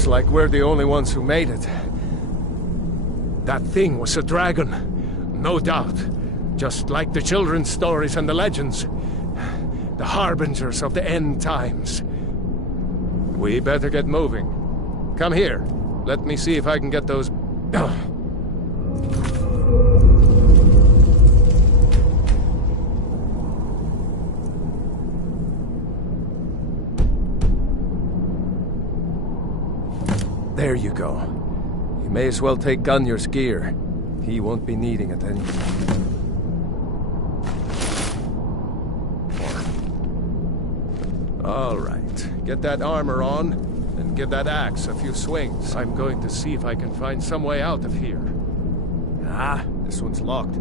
Looks like we're the only ones who made it. That thing was a dragon, no doubt. Just like the children's stories and the legends. The harbingers of the end times. We better get moving. Come here. Let me see if I can get those... There you go. You may as well take Gunnar's gear. He won't be needing it anymore. All right. Get that armor on, and give that axe a few swings. I'm going to see if I can find some way out of here. Ah, this one's locked.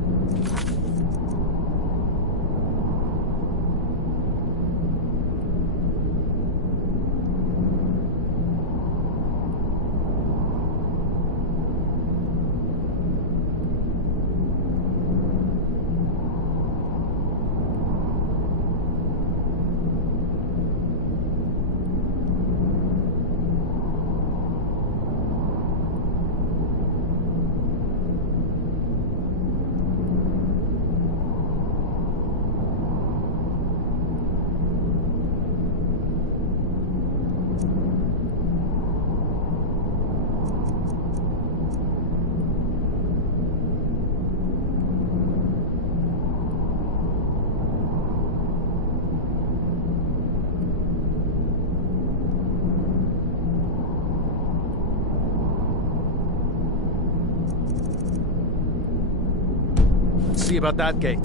See about that gate.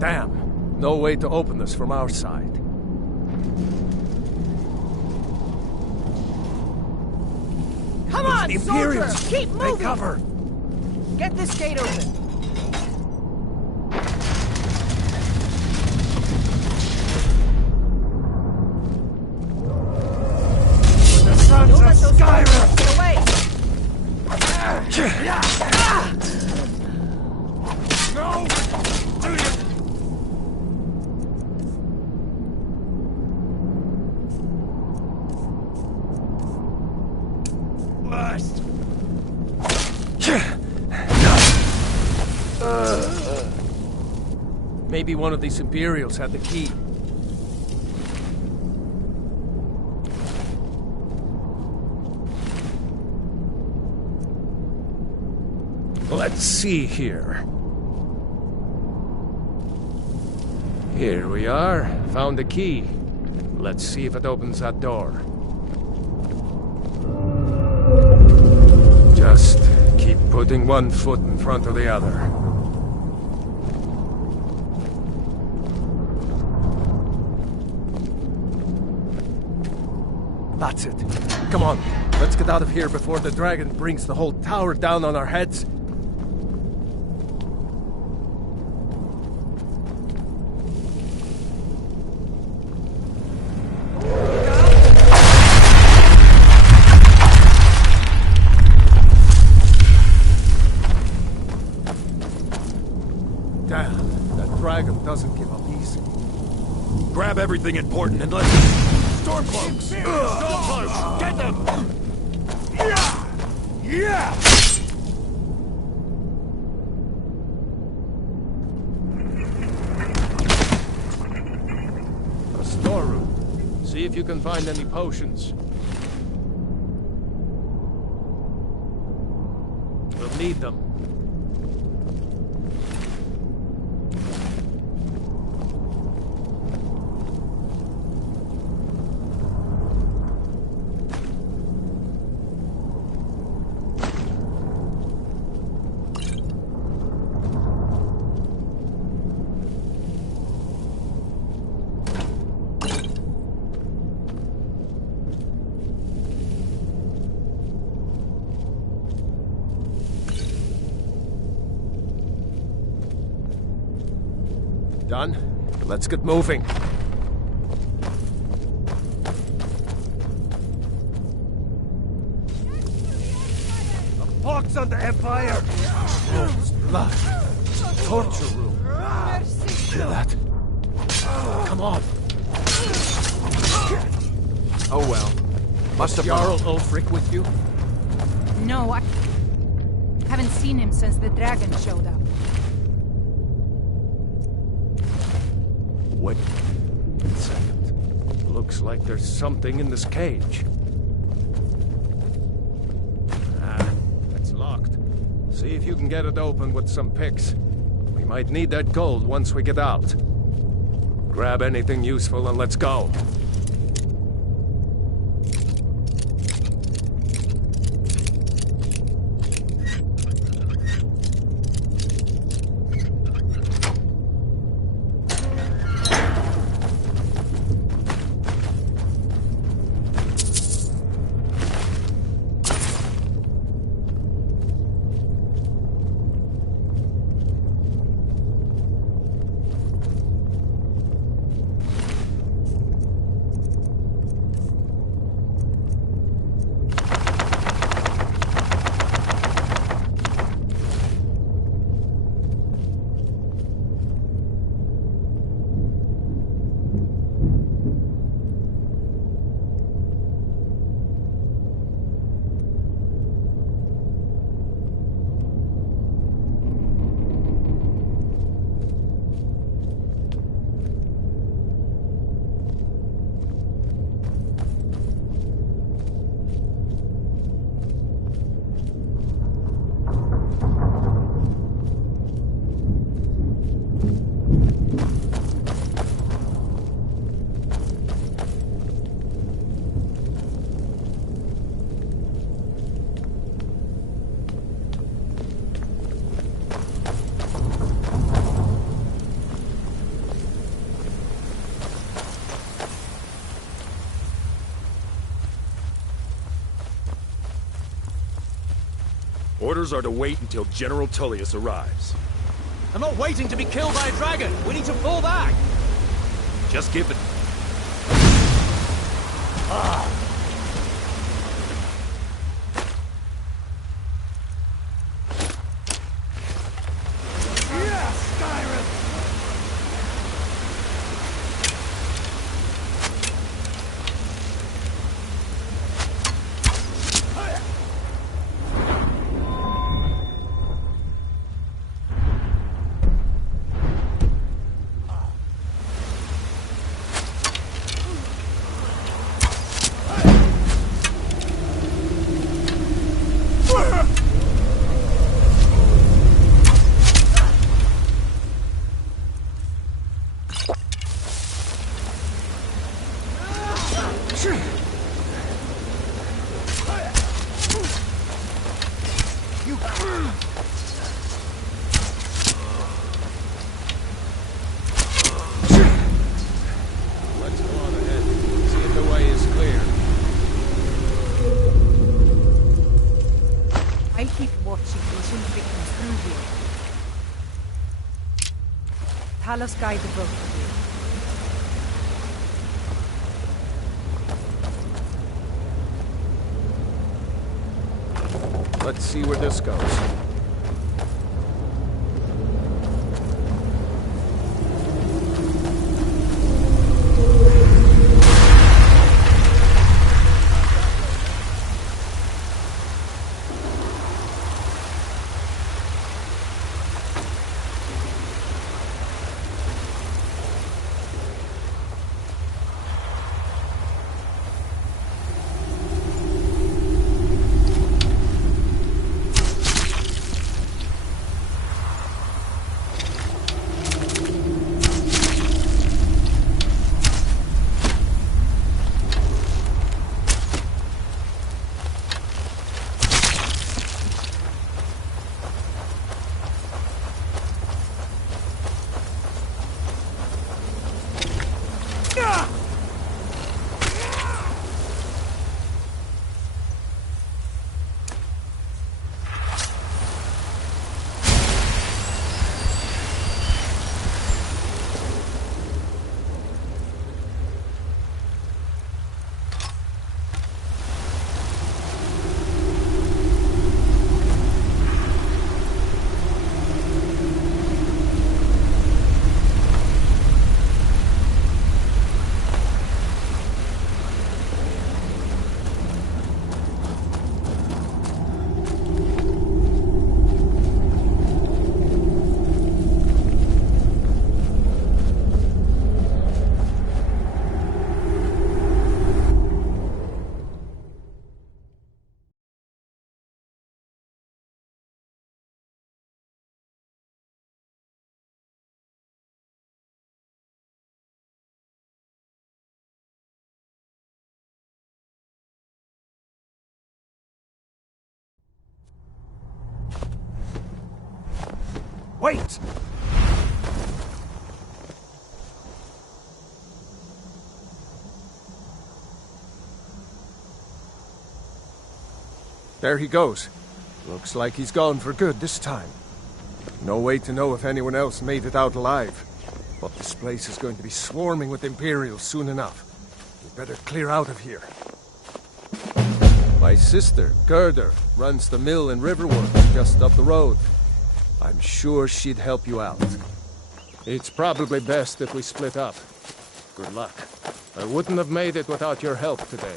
Damn, no way to open this from our side. Come on, soldier! Keep moving! Take cover! Get this gate open! Sons of Skyrim! Get away! No! Do you? Blast! Maybe one of these Imperials had the key. Let's see here. Here we are. Found the key. Let's see if it opens that door. Just keep putting one foot in front of the other. That's it. Come on. Let's get out of here before the dragon brings the whole tower down on our heads. Damn, that dragon doesn't give up easy. Grab everything important and let's... Stormcloaks! Stormcloaks! Get them! Yeah! Yeah! A storeroom. See if you can find any potions. We'll need them. Done? Let's get moving. A pox on the Empire! Blood. torture room. Hear that? Come on. Oh well. Must have Jarl Ulfric with you? No, I haven't seen him since the dragon showed up. Wait a second. Looks like there's something in this cage. It's locked. See if you can get it open with some picks. We might need that gold once we get out. Grab anything useful and let's go. Orders are to wait until General Tullius arrives. I'm not waiting to be killed by a dragon. We need to fall back. Just give it... Skyrim! Let's go on ahead. See if the way is clear. I'll keep watching these Ulfric come through here. Talos guide the boat for you. Let's see where this goes. Wait! There he goes. Looks like he's gone for good this time. No way to know if anyone else made it out alive. But this place is going to be swarming with Imperials soon enough. We better clear out of here. My sister, Gerda, runs the mill in Riverwood, just up the road. I'm sure she'd help you out. It's probably best if we split up. Good luck. I wouldn't have made it without your help today.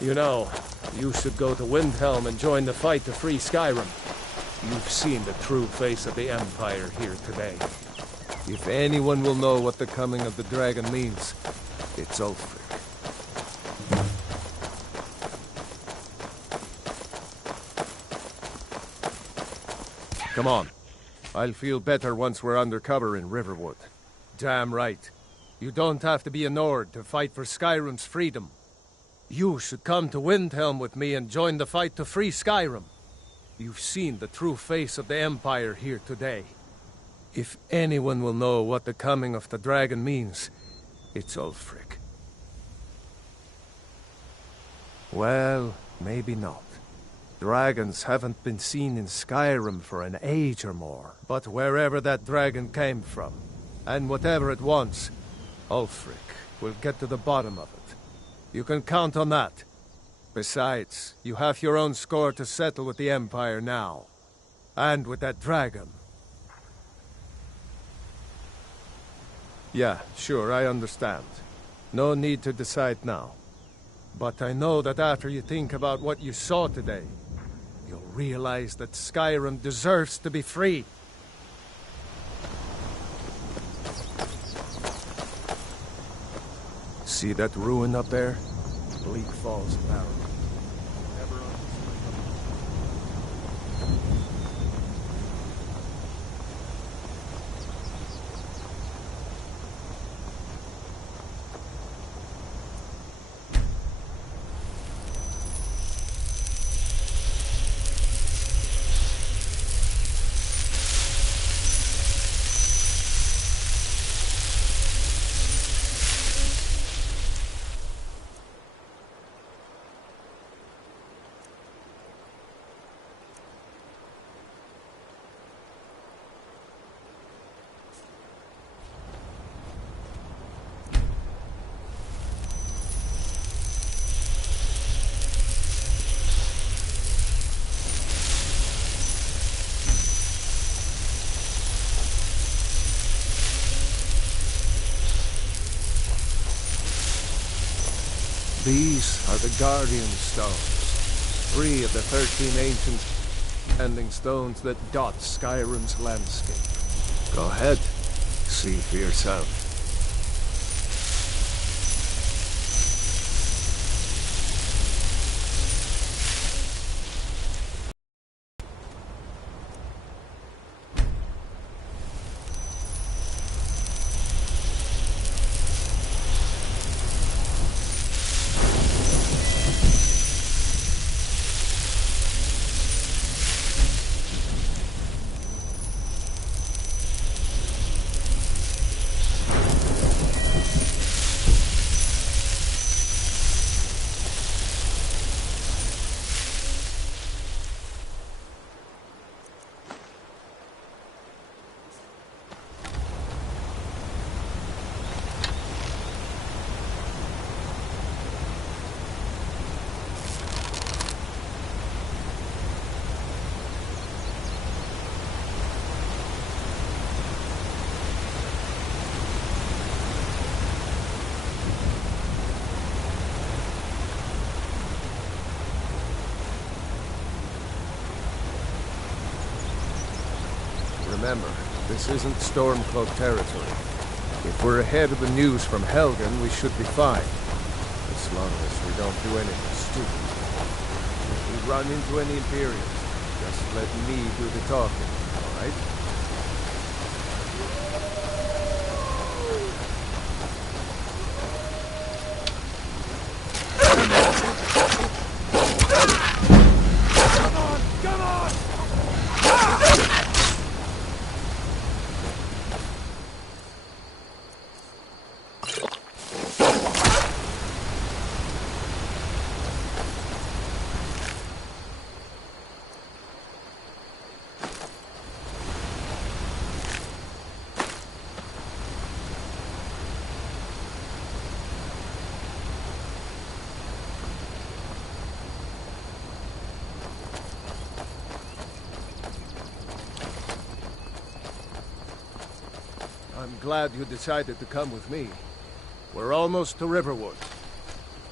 You know, you should go to Windhelm and join the fight to free Skyrim. You've seen the true face of the Empire here today. If anyone will know what the coming of the dragon means, it's Ulfric. Come on. I'll feel better once we're undercover in Riverwood. Damn right. You don't have to be a Nord to fight for Skyrim's freedom. You should come to Windhelm with me and join the fight to free Skyrim. You've seen the true face of the Empire here today. If anyone will know what the coming of the dragon means, it's Ulfric. Well, maybe not. Dragons haven't been seen in Skyrim for an age or more. But wherever that dragon came from, and whatever it wants, Ulfric will get to the bottom of it. You can count on that. Besides, you have your own score to settle with the Empire now. And with that dragon. Yeah, sure, I understand. No need to decide now. But I know that after you think about what you saw today, you'll realize that Skyrim deserves to be free. See that ruin up there? Bleak Falls Barrow. These are the Guardian Stones, 3 of the 13 ancient standing stones that dot Skyrim's landscape. Go ahead, see for yourself. Remember, this isn't Stormcloak territory. If we're ahead of the news from Helgen, we should be fine. As long as we don't do anything stupid. If we run into any Imperials, just let me do the talking, alright? I'm glad you decided to come with me. We're almost to Riverwood.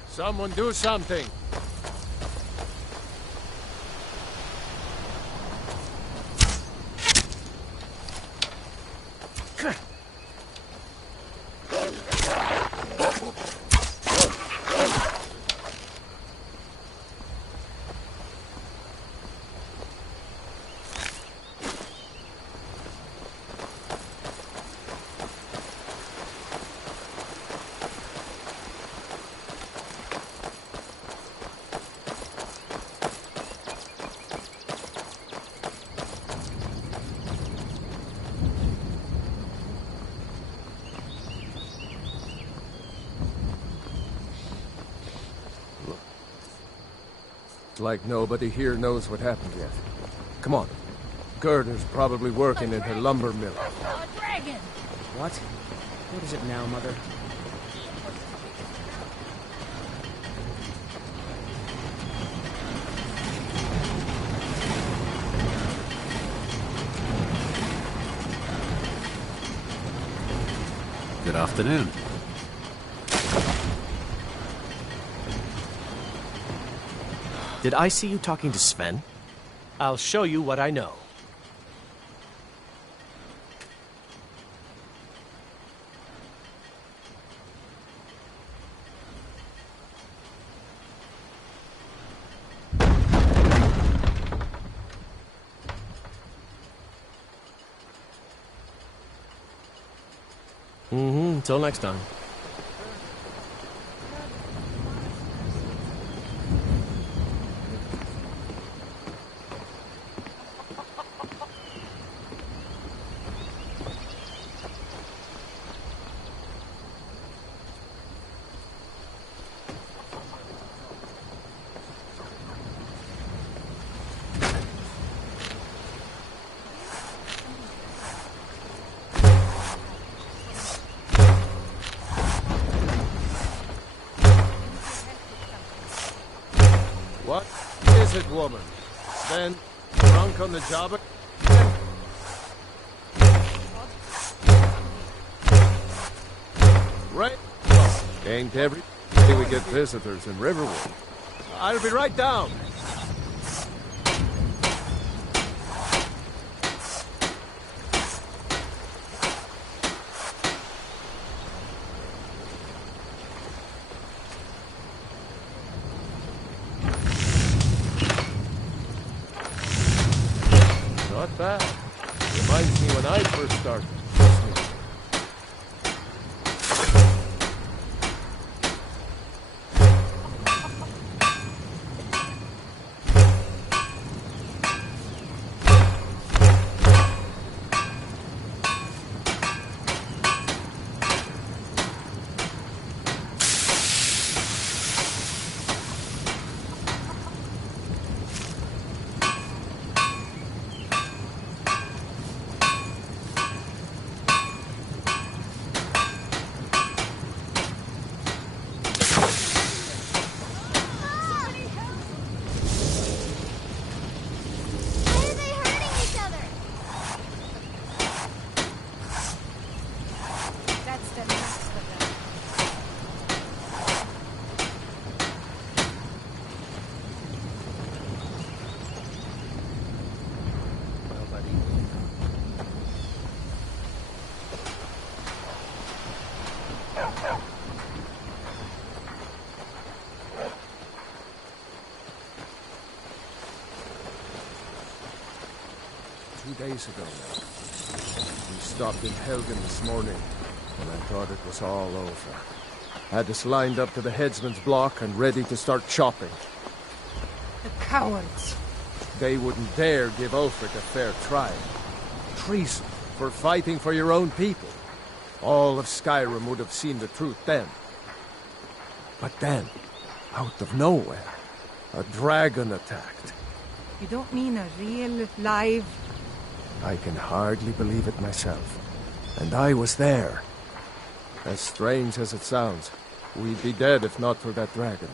Someone do something! Like nobody here knows what happened yet. Come on. Gerda's probably working in her lumber mill. A dragon! What? What is it now, Mother? Good afternoon. Did I see you talking to Sven? I'll show you what I know. Until next time. What is it, woman? Sven, drunk on the job? Right? Ain't every day we get visitors in Riverwood. I'll be right down. Not bad. Reminds me when I first started. Days ago now. We stopped in Helgen this morning, and I thought it was all over. Had us lined up to the headsman's block and ready to start chopping. The cowards. They wouldn't dare give Ulfric a fair trial. Treason for fighting for your own people. All of Skyrim would have seen the truth then. But then, out of nowhere, a dragon attacked. You don't mean a real, live... I can hardly believe it myself. And I was there. As strange as it sounds, we'd be dead if not for that dragon.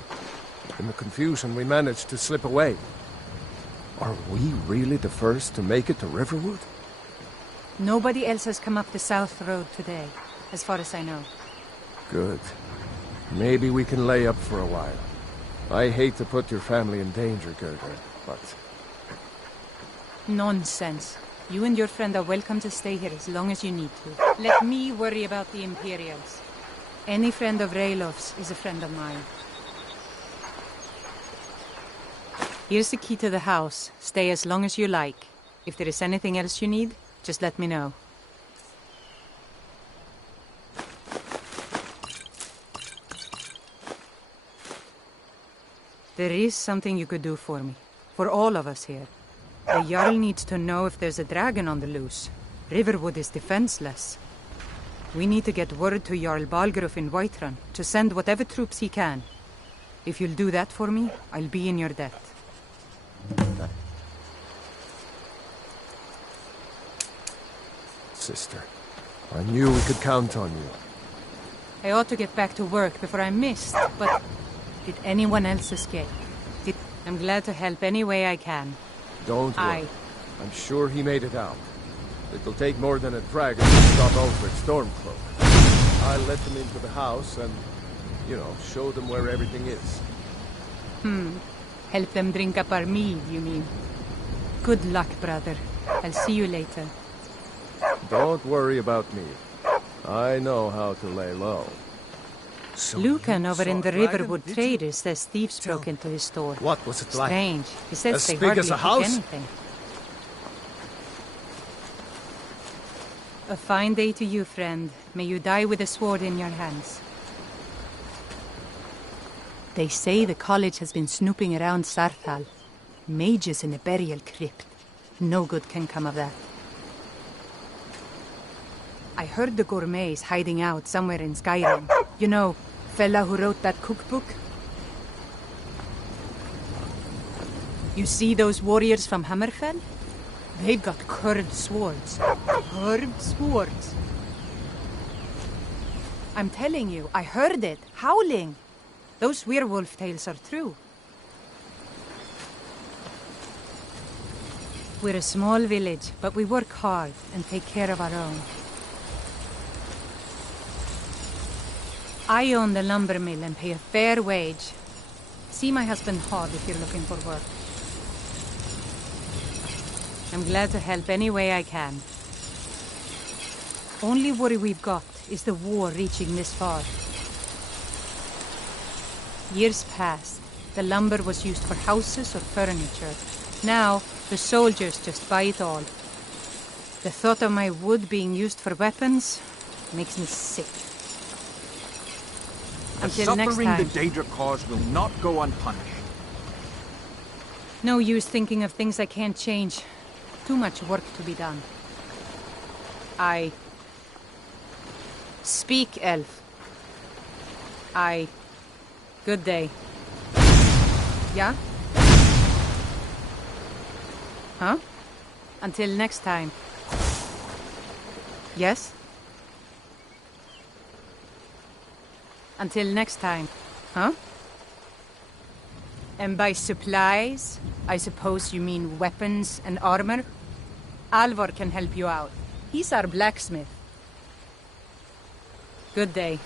In the confusion, we managed to slip away. Are we really the first to make it to Riverwood? Nobody else has come up the south road today, as far as I know. Good. Maybe we can lay up for a while. I hate to put your family in danger, Gerda, but... Nonsense. You and your friend are welcome to stay here as long as you need to. Let me worry about the Imperials. Any friend of Raylov's is a friend of mine. Here's the key to the house. Stay as long as you like. If there is anything else you need, just let me know. There is something you could do for me. For all of us here. The Jarl needs to know if there's a dragon on the loose. Riverwood is defenseless. We need to get word to Jarl Balgruuf in Whiterun to send whatever troops he can. If you'll do that for me, I'll be in your debt. Sister, I knew we could count on you. I ought to get back to work before I'm missed, but... Did anyone else escape? I'm glad to help any way I can. Don't worry. I'm sure he made it out. It'll take more than a dragon to stop Ulfric Stormcloak. I'll let them into the house and, you know, show them where everything is. Help them drink up our mead, you mean? Good luck, brother. I'll see you later. Don't worry about me. I know how to lay low. So Lucan you over saw in a the dragon, Riverwood did you? Traders says thieves broke into his store. What was it like? Strange. He says As they big hardly as a took house? anything. A fine day to you, friend. May you die with a sword in your hands. They say the college has been snooping around Sarthal. Mages in a burial crypt. No good can come of that. I heard the gourmets hiding out somewhere in Skyrim. You know, fella who wrote that cookbook? You see those warriors from Hammerfell? They've got curved swords. Curved swords. I'm telling you, I heard it, howling. Those werewolf tales are true. We're a small village, but we work hard and take care of our own. I own the lumber mill and pay a fair wage. See my husband Hod if you're looking for work. I'm glad to help any way I can. Only worry we've got is the war reaching this far. Years passed. The lumber was used for houses or furniture. Now, the soldiers just buy it all. The thought of my wood being used for weapons makes me sick. The Until next suffering time. the Daedra cause will not go unpunished. No use thinking of things I can't change. Too much work to be done. Speak, elf. Good day. Yeah? Huh? Until next time. Yes? Until next time. Huh? And by supplies, I suppose you mean weapons and armor? Alvor can help you out. He's our blacksmith. Good day.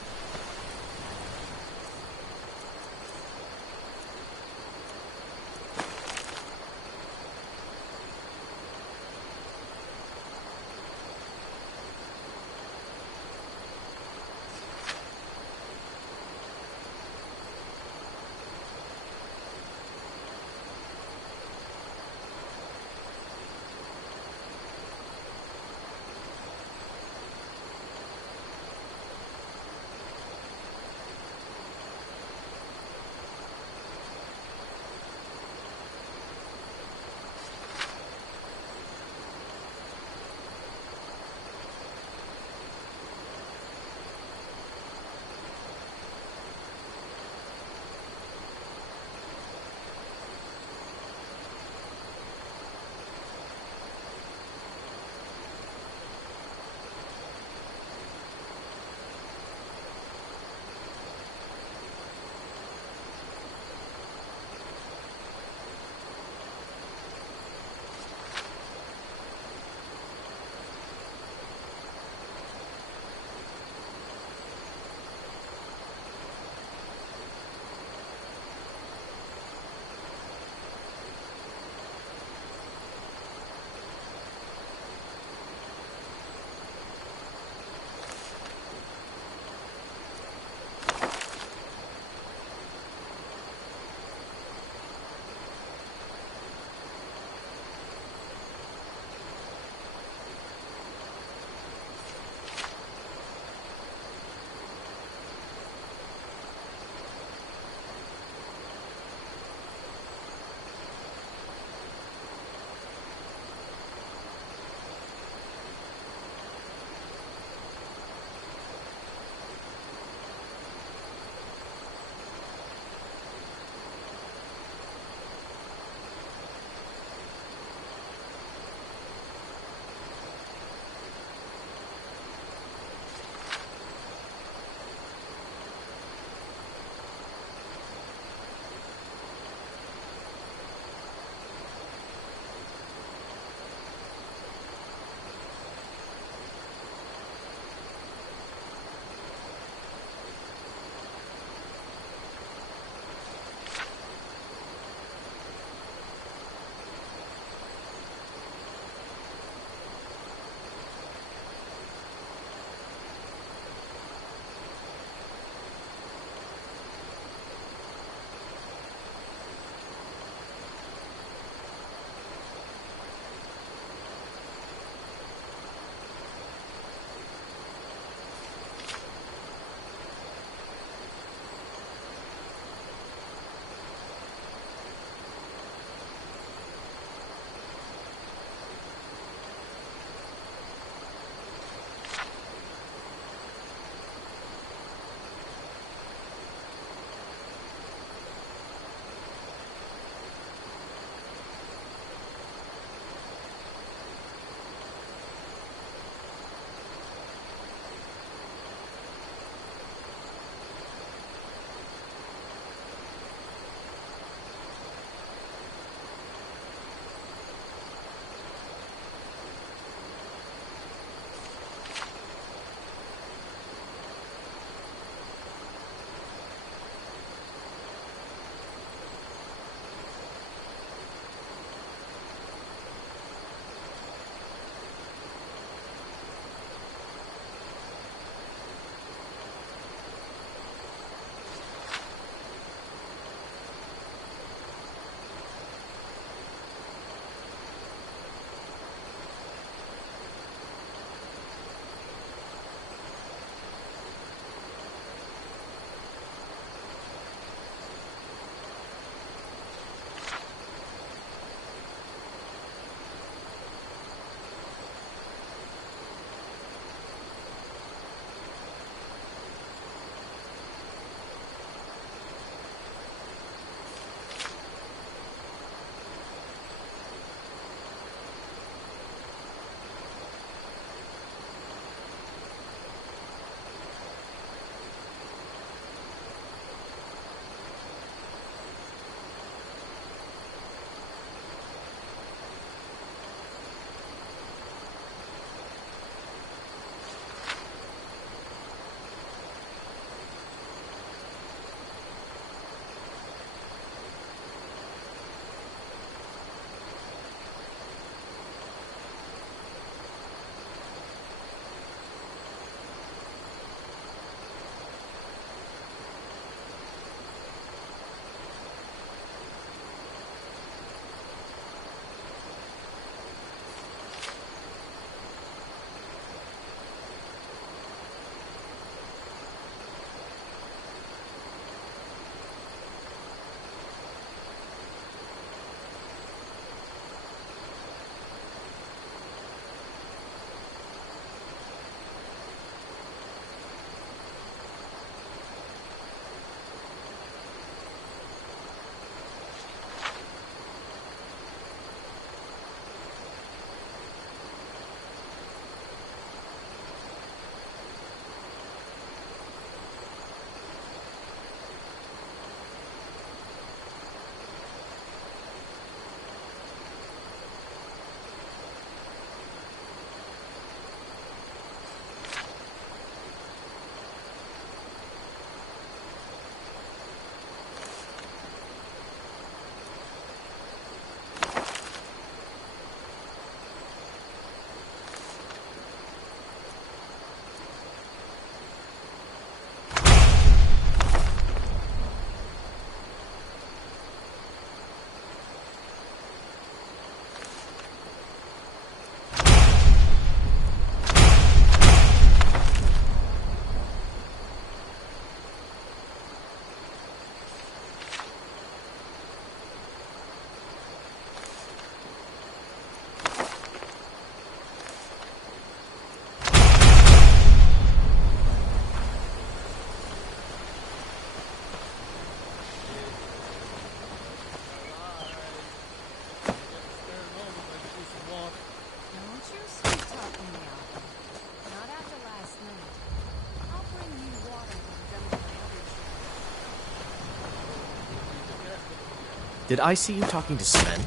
Did I see you talking to Sven?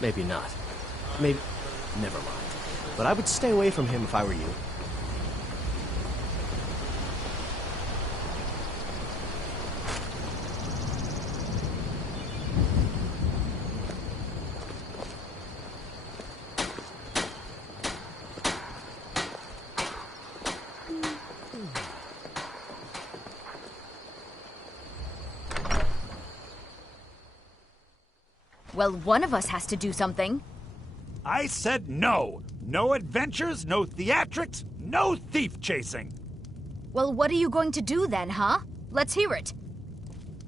Maybe not. Maybe... Never mind. But I would stay away from him if I were you. Well, one of us has to do something. I said no. No adventures, no theatrics, no thief chasing. Well, what are you going to do then, huh? Let's hear it.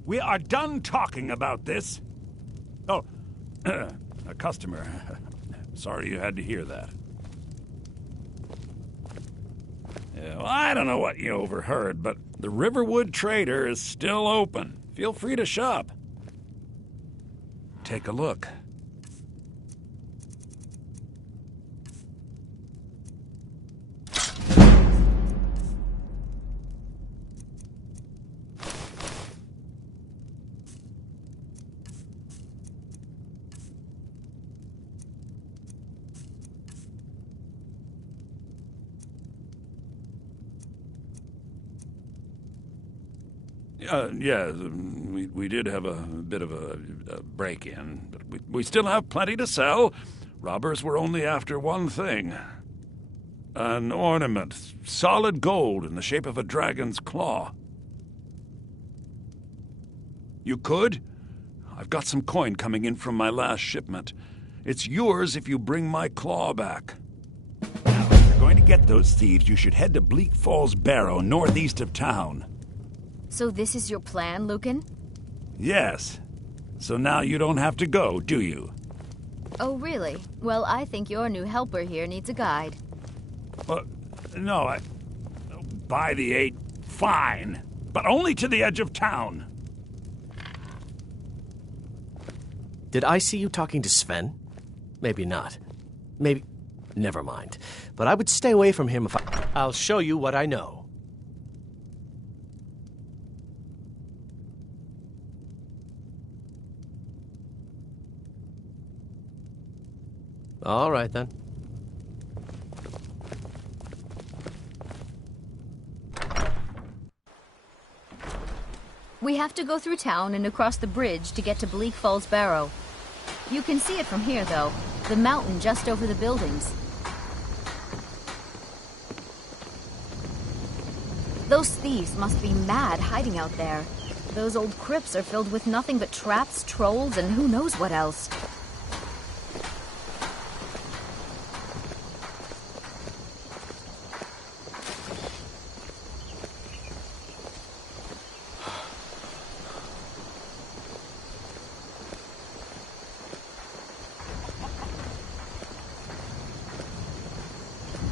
We are done talking about this. Oh, a customer. Sorry you had to hear that. Yeah, well, I don't know what you overheard, but the Riverwood Trader is still open. Feel free to shop. Take a look. Yeah, we did have a bit of a break-in, but we still have plenty to sell. Robbers were only after one thing. An ornament, solid gold in the shape of a dragon's claw. You could? I've got some coin coming in from my last shipment. It's yours if you bring my claw back. Now, if you're going to get those thieves, you should head to Bleak Falls Barrow, northeast of town. So this is your plan, Lucan? Yes. So now you don't have to go, do you? Oh, really? Well, I think your new helper here needs a guide. No, by the 8, fine. But only to the edge of town. Did I see you talking to Sven? Maybe not. Maybe... Never mind. But I would stay away from him if I... I'll show you what I know. All right, then. We have to go through town and across the bridge to get to Bleak Falls Barrow. You can see it from here, though. The mountain just over the buildings. Those thieves must be mad hiding out there. Those old crypts are filled with nothing but traps, trolls, and who knows what else.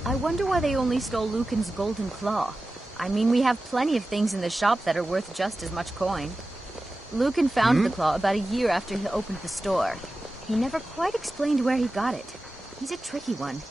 I wonder why they only stole Lucan's golden claw. I mean, we have plenty of things in the shop that are worth just as much coin. Lucan found the claw about a year after he opened the store. He never quite explained where he got it. He's a tricky one.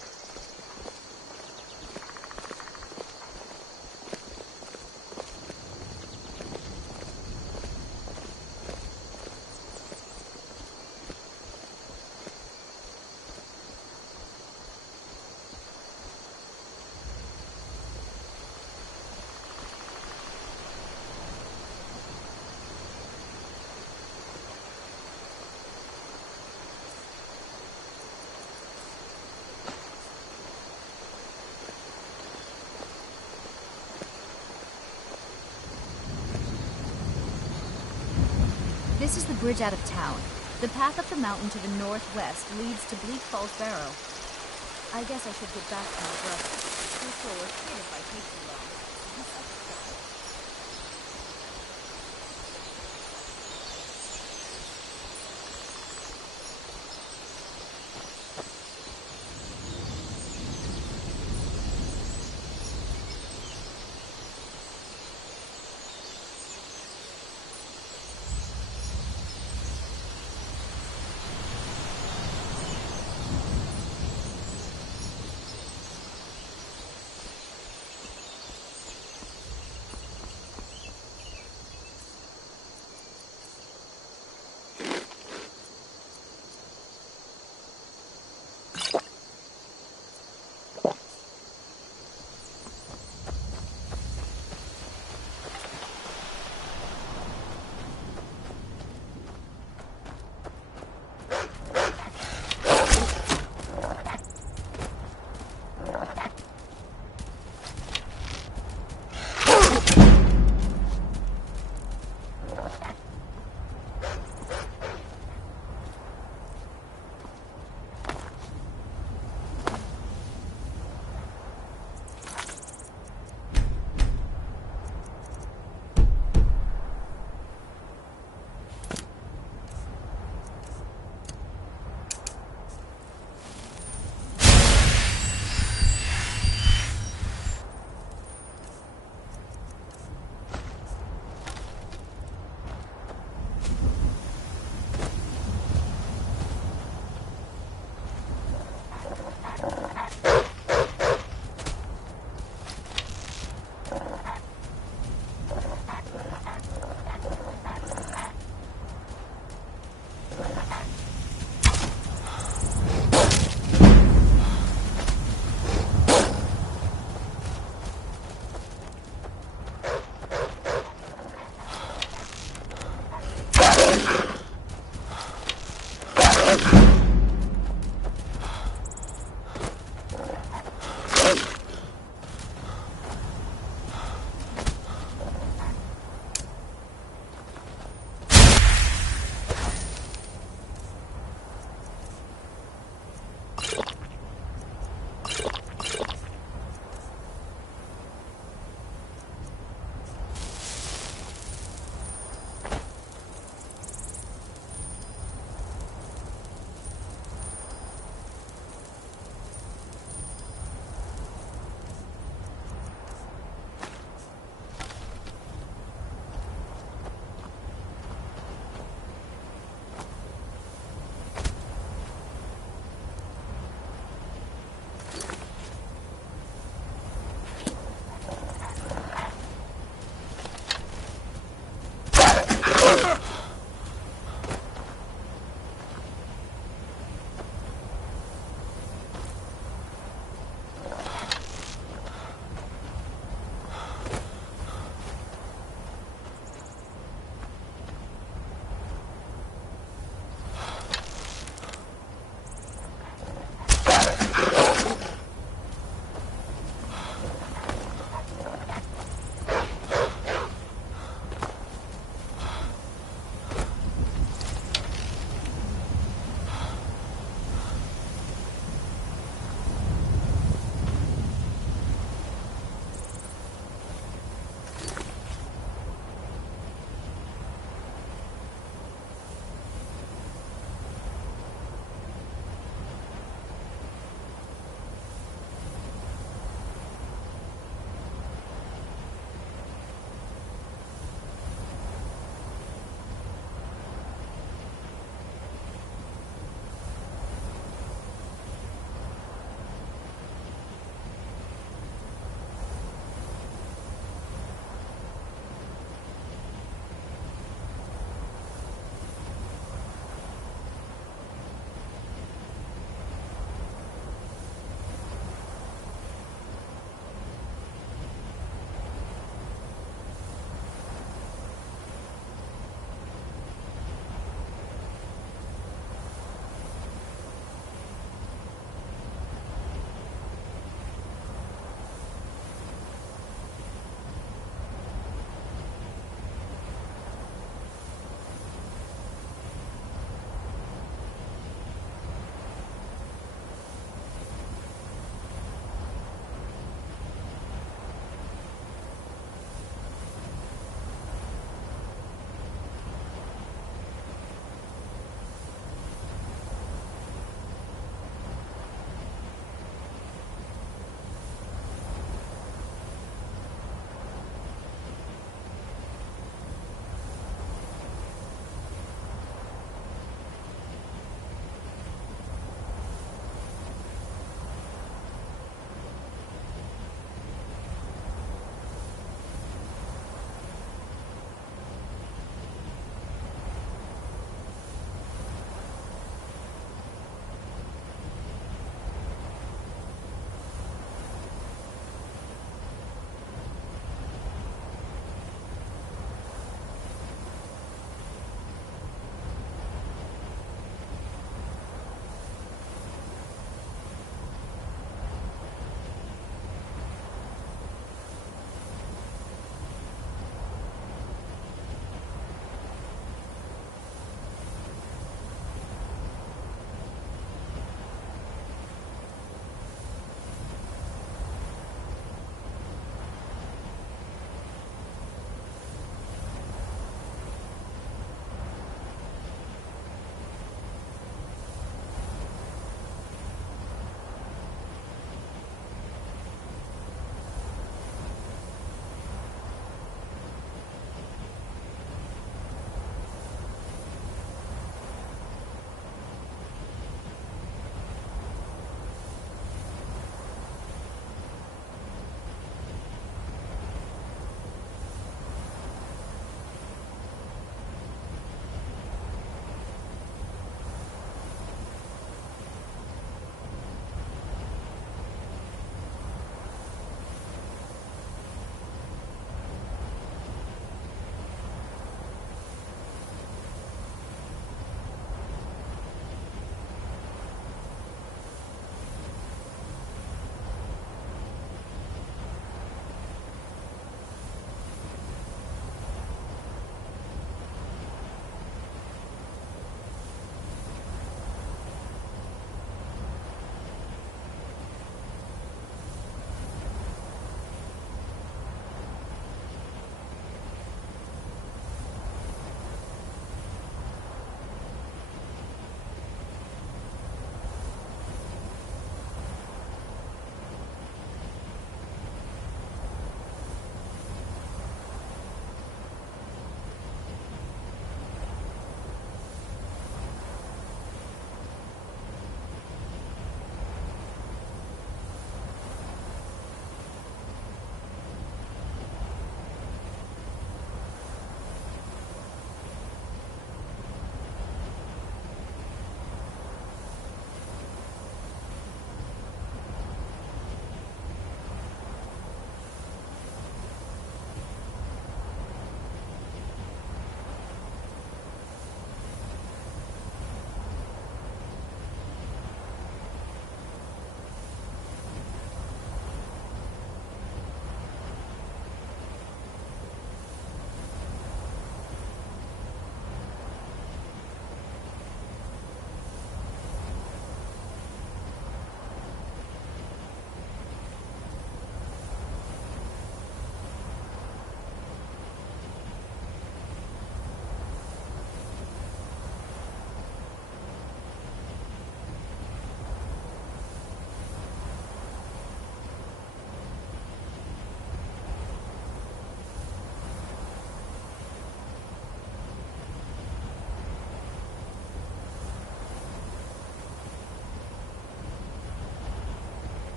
This is the bridge out of town. The path up the mountain to the northwest leads to Bleak Falls Barrow. I guess I should get back to my brother. This will irritate if I take too long.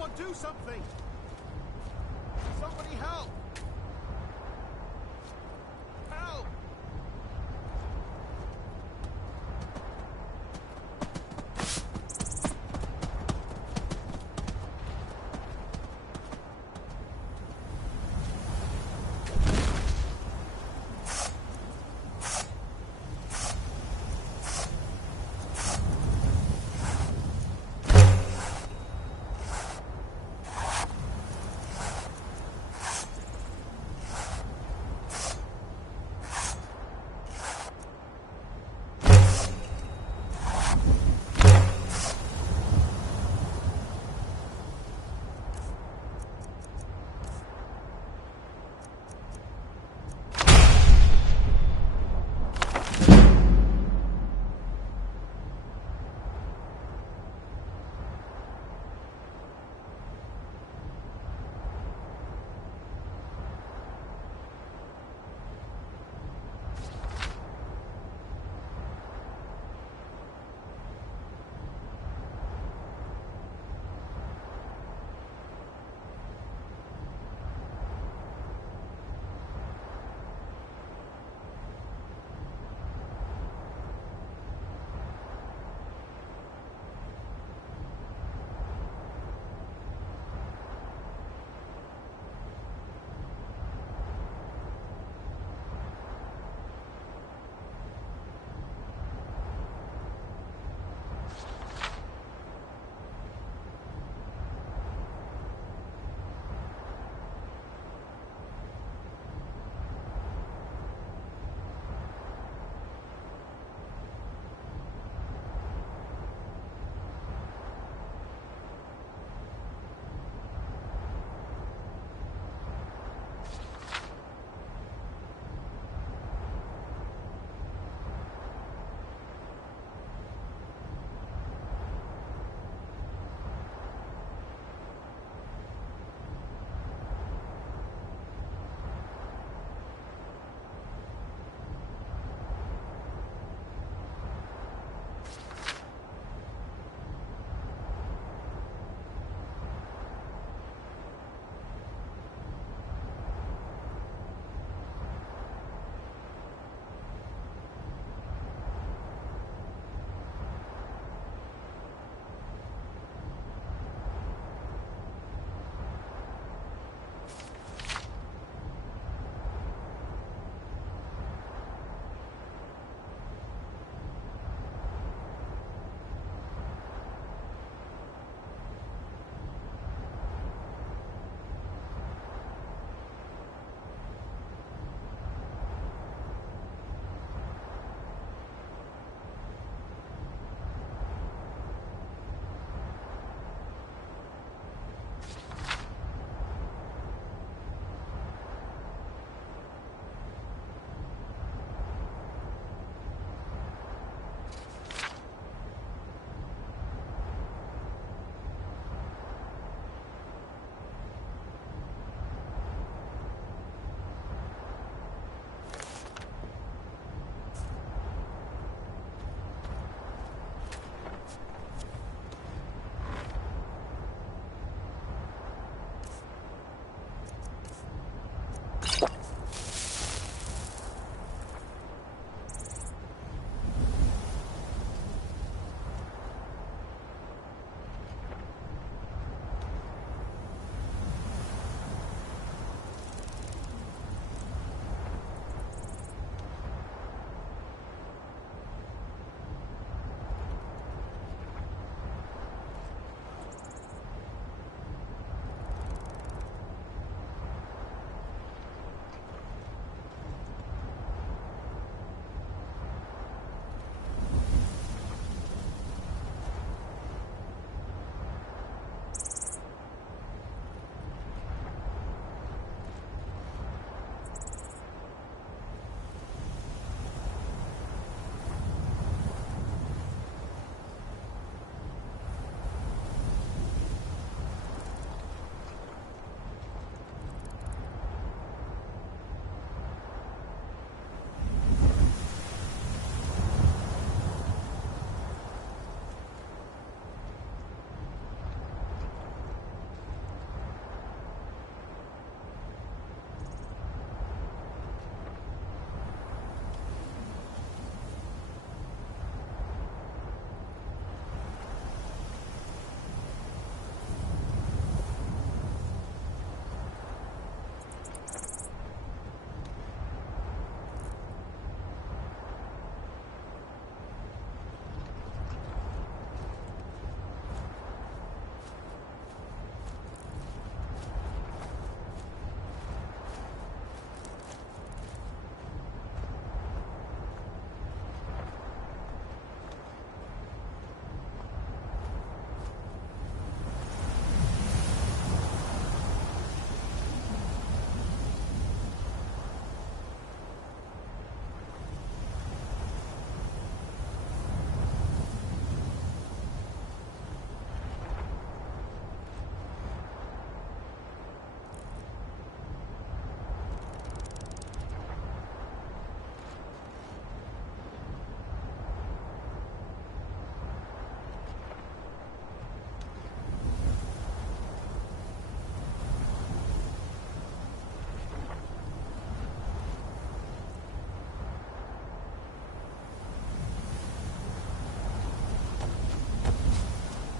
Someone do something! Somebody help! Help!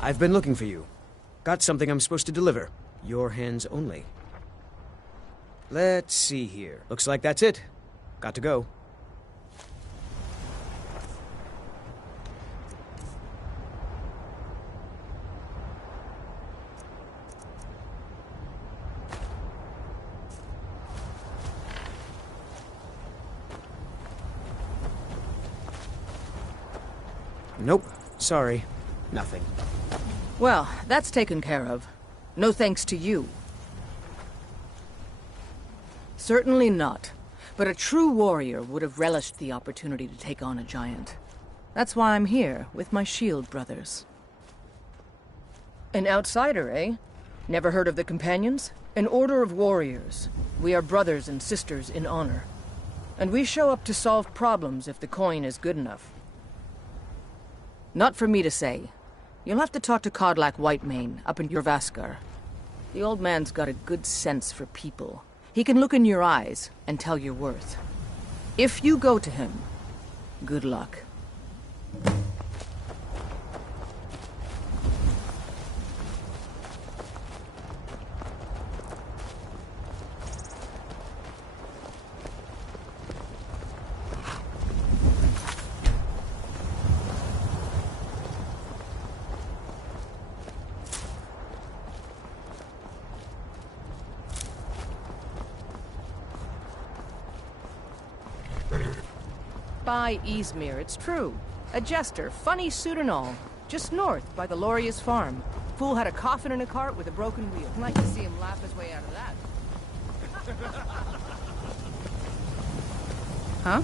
I've been looking for you. Got something I'm supposed to deliver. Your hands only. Let's see here. Looks like that's it. Got to go. Nope. Sorry. Nothing. Well, that's taken care of. No thanks to you. Certainly not. But a true warrior would have relished the opportunity to take on a giant. That's why I'm here, with my shield brothers. An outsider, eh? Never heard of the Companions? An order of warriors. We are brothers and sisters in honor. And we show up to solve problems if the coin is good enough. Not for me to say. You'll have to talk to Kodlak Whitemane up in Jorvaskar. The old man's got a good sense for people. He can look in your eyes and tell your worth. If you go to him, good luck. By Izmir, it's true. A jester, funny suit and all. Just north, by the Loria's farm. Fool had a coffin in a cart with a broken wheel. I'd like to see him laugh his way out of that. Huh?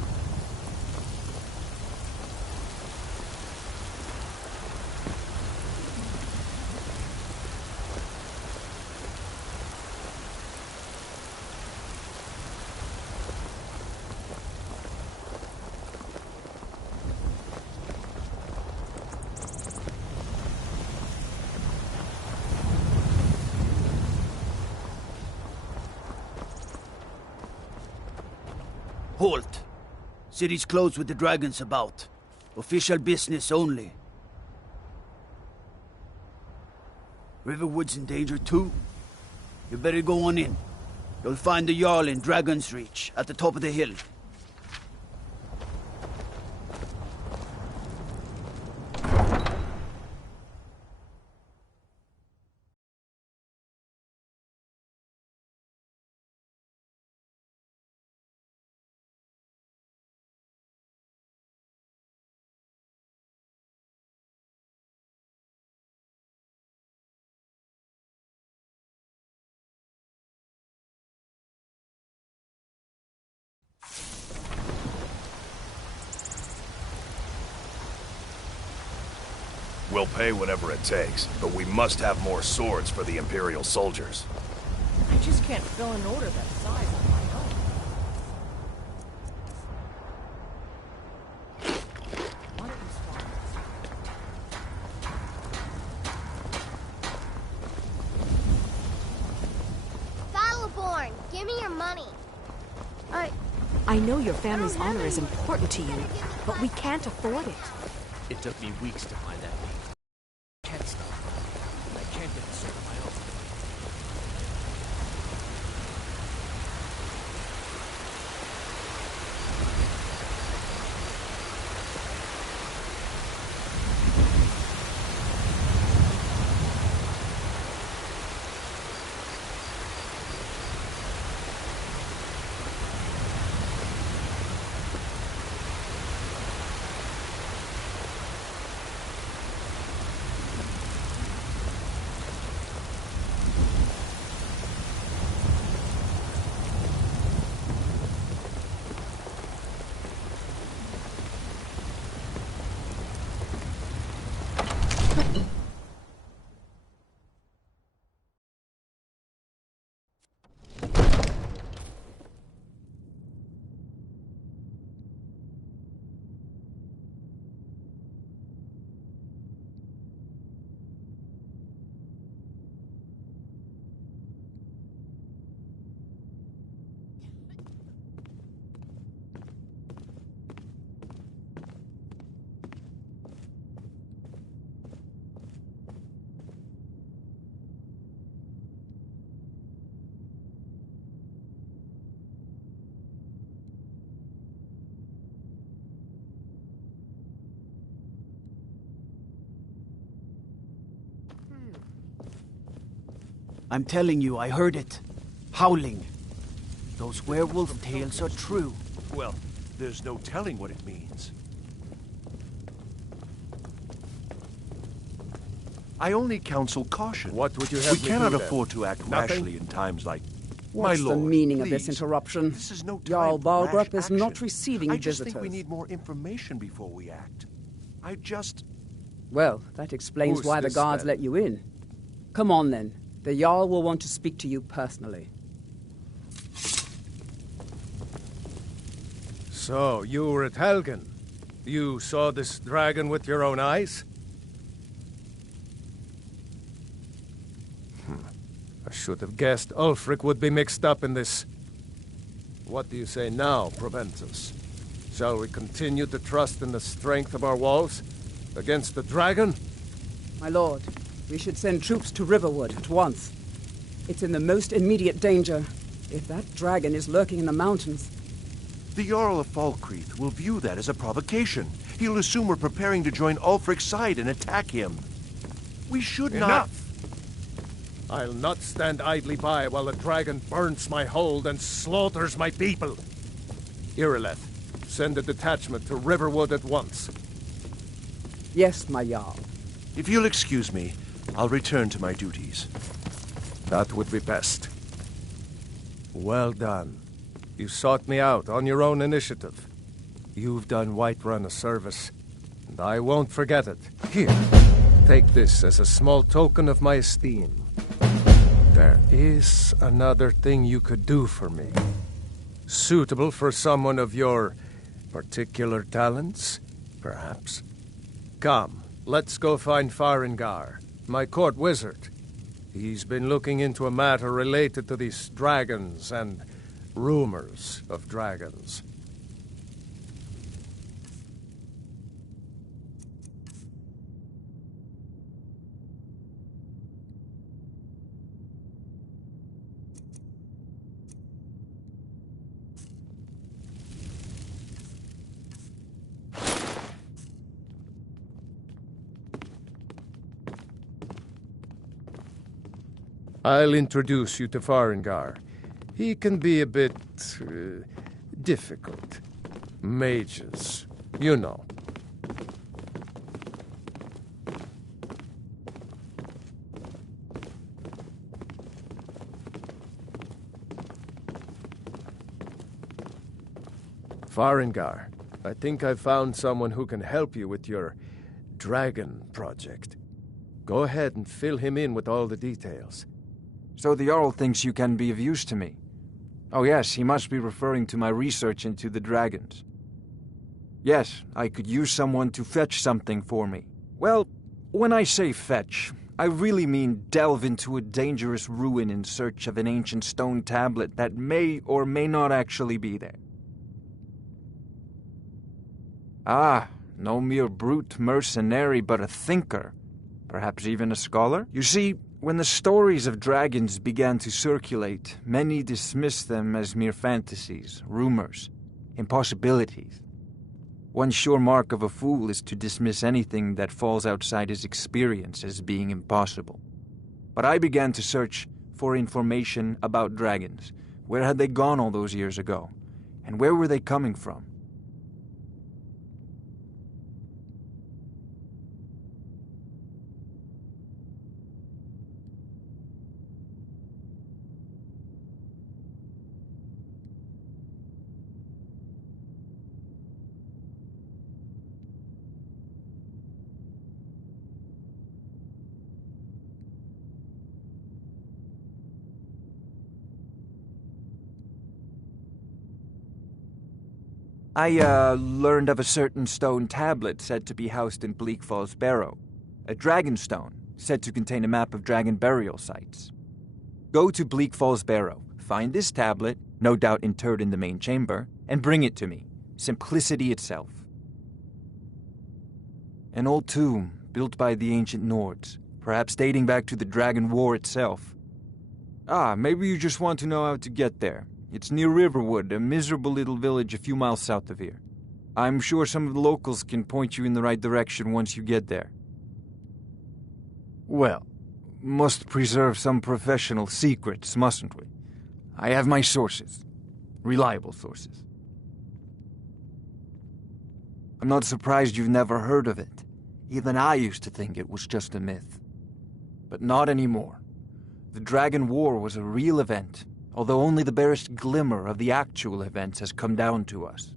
Halt! City's closed with the dragons about. Official business only. Riverwood's in danger too. You better go on in. You'll find the Jarl in Dragon's Reach, at the top of the hill. We'll pay whatever it takes, but we must have more swords for the Imperial soldiers. I just can't fill an order that size on my own. Why don't you swap this? Battleborn, give me your money. I know your family's honor is important to you, but we can't afford it. It took me weeks to find that lead. Can't stop. I can't get the sword on my own. I'm telling you, I heard it. Howling. Those werewolf tales are true. Well, there's no telling what it means. I only counsel caution. What would you have We me cannot do, then? afford to act Nothing? rashly in times like... What's My lord, the meaning of this please. interruption? This is no time Jarl for rash Balgrup is action. not receiving I just visitors. think we need more information before we act. I just... Well, that explains Who's why the this, guards then? let you in. Come on, then. The Jarl will want to speak to you personally. So, you were at Helgen. You saw this dragon with your own eyes? I should have guessed Ulfric would be mixed up in this. What do you say now, Proventus? Shall we continue to trust in the strength of our walls against the dragon? My lord, we should send troops to Riverwood at once. It's in the most immediate danger. If that dragon is lurking in the mountains... The Jarl of Falkreath will view that as a provocation. He'll assume we're preparing to join Ulfric's side and attack him. We should not... Enough! I'll not stand idly by while the dragon burns my hold and slaughters my people. Irileth, send a detachment to Riverwood at once. Yes, my Jarl. If you'll excuse me, I'll return to my duties. That would be best. Well done. You sought me out on your own initiative. You've done Whiterun a service, and I won't forget it. Here, take this as a small token of my esteem. There is another thing you could do for me. Suitable for someone of your particular talents, perhaps. Come, let's go find Farengar, my court wizard. He's been looking into a matter related to these dragons and rumors of dragons. I'll introduce you to Farengar. He can be a bit... difficult. Mages, you know. Farengar, I think I've found someone who can help you with your dragon project. Go ahead and fill him in with all the details. So the Jarl thinks you can be of use to me. Oh yes, he must be referring to my research into the dragons. Yes, I could use someone to fetch something for me. Well, when I say fetch, I really mean delve into a dangerous ruin in search of an ancient stone tablet that may or may not actually be there. Ah, no mere brute mercenary, but a thinker. Perhaps even a scholar? You see, when the stories of dragons began to circulate, many dismissed them as mere fantasies, rumors, impossibilities. One sure mark of a fool is to dismiss anything that falls outside his experience as being impossible. But I began to search for information about dragons. Where had they gone all those years ago? And where were they coming from? I learned of a certain stone tablet said to be housed in Bleak Falls Barrow. A dragon stone, said to contain a map of dragon burial sites. Go to Bleak Falls Barrow, find this tablet, no doubt interred in the main chamber, and bring it to me. Simplicity itself. An old tomb, built by the ancient Nords, perhaps dating back to the Dragon War itself. Ah, maybe you just want to know how to get there. It's near Riverwood, a miserable little village a few miles south of here. I'm sure some of the locals can point you in the right direction once you get there. Well, must preserve some professional secrets, mustn't we? I have my sources. Reliable sources. I'm not surprised you've never heard of it. Even I used to think it was just a myth. But not anymore. The Dragon War was a real event, although only the barest glimmer of the actual events has come down to us.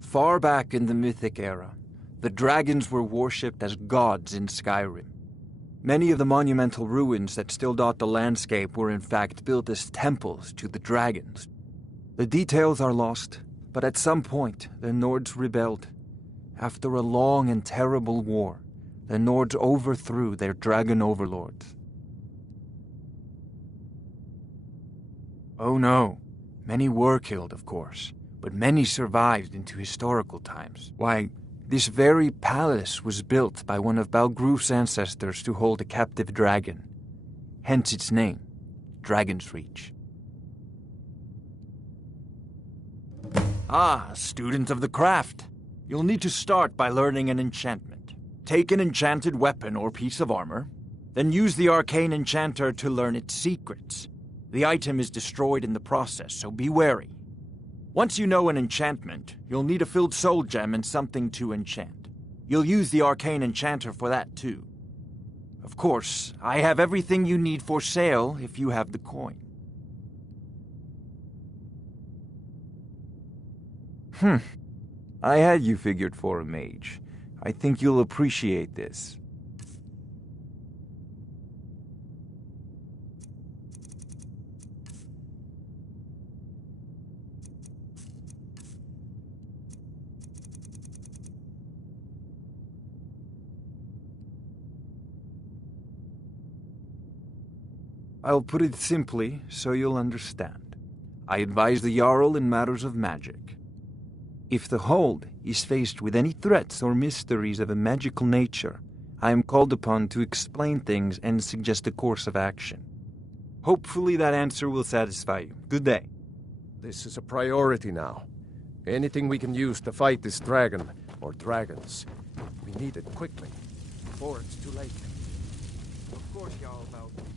Far back in the Mythic era, the dragons were worshipped as gods in Skyrim. Many of the monumental ruins that still dot the landscape were in fact built as temples to the dragons. The details are lost, but at some point the Nords rebelled. After a long and terrible war, the Nords overthrew their dragon overlords. Oh no, many were killed, of course, but many survived into historical times. Why, this very palace was built by one of Balgruf's ancestors to hold a captive dragon. Hence its name, Dragon's Reach. Ah, a student of the craft. You'll need to start by learning an enchantment. Take an enchanted weapon or piece of armor, then use the arcane enchanter to learn its secrets. The item is destroyed in the process, so be wary. Once you know an enchantment, you'll need a filled soul gem and something to enchant. You'll use the arcane enchanter for that too. Of course, I have everything you need for sale if you have the coin. I had you figured for a mage. I think you'll appreciate this. I'll put it simply so you'll understand. I advise the Jarl in matters of magic. If the Hold is faced with any threats or mysteries of a magical nature, I am called upon to explain things and suggest a course of action. Hopefully that answer will satisfy you. Good day. This is a priority now. Anything we can use to fight this dragon, or dragons, we need it quickly, before it's too late. Of course, Jarl Balgruf.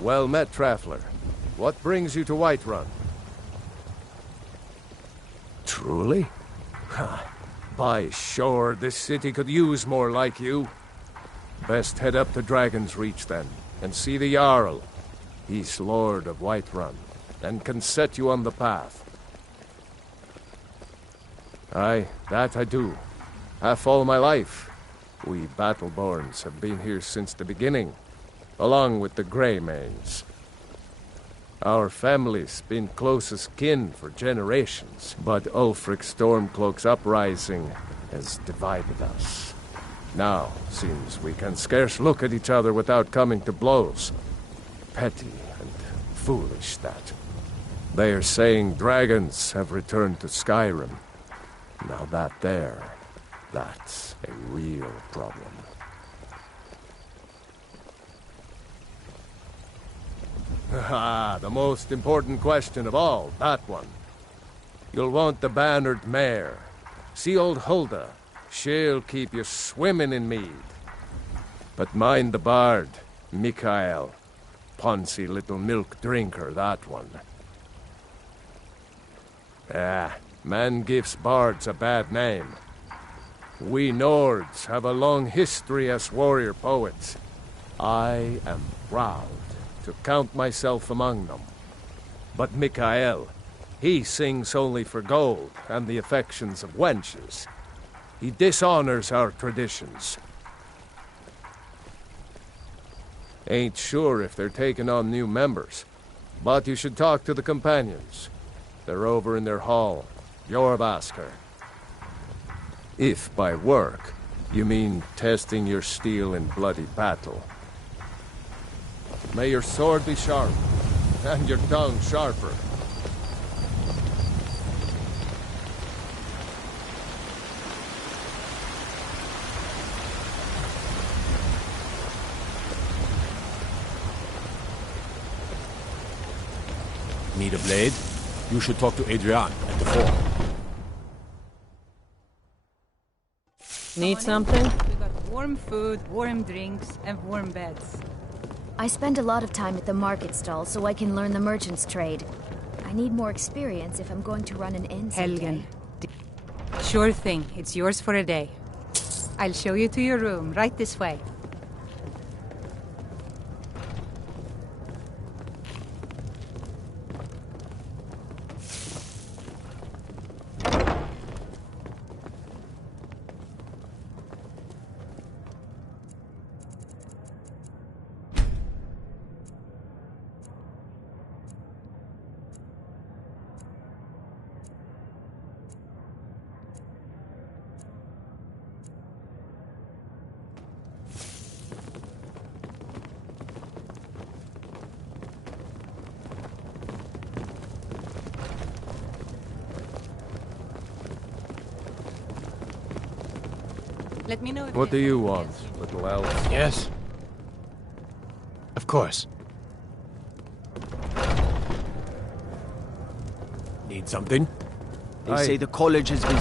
Well met, Traveler. What brings you to Whiterun? Truly? By sure, this city could use more like you. Best head up to Dragon's Reach then, and see the Jarl. He's Lord of Whiterun, and can set you on the path. Aye, that I do. Half all my life. We Battleborns have been here since the beginning, along with the Greymanes. Our family's been closest kin for generations, but Ulfric Stormcloak's uprising has divided us. Now, seems we can scarce look at each other without coming to blows. Petty and foolish, that. They are saying dragons have returned to Skyrim. Now that's a real problem. Ah, the most important question of all, that one. You'll want the bannered mare. See old Hulda, She'll keep you swimming in mead. But mind the bard, Mikael. Poncy little milk drinker, that one. Man gives bards a bad name. We Nords have a long history as warrior poets. I am proud to count myself among them. But Mikael, he sings only for gold and the affections of wenches. He dishonors our traditions. Ain't sure if they're taking on new members, but you should talk to the companions. They're over in their hall. Jorvaskr. If by work, you mean testing your steel in bloody battle. May your sword be sharp, and your tongue sharper. Need a blade? You should talk to Adrian at the fort. Need something? We got warm food, warm drinks, and warm beds. I spend a lot of time at the market stall so I can learn the merchant's trade. I need more experience if I'm going to run an inn someday. Helgen. Sure thing. It's yours for a day. I'll show you to your room, right this way. Let me know if What do you want, little elf? Yes. Of course. Need something? They say the college has been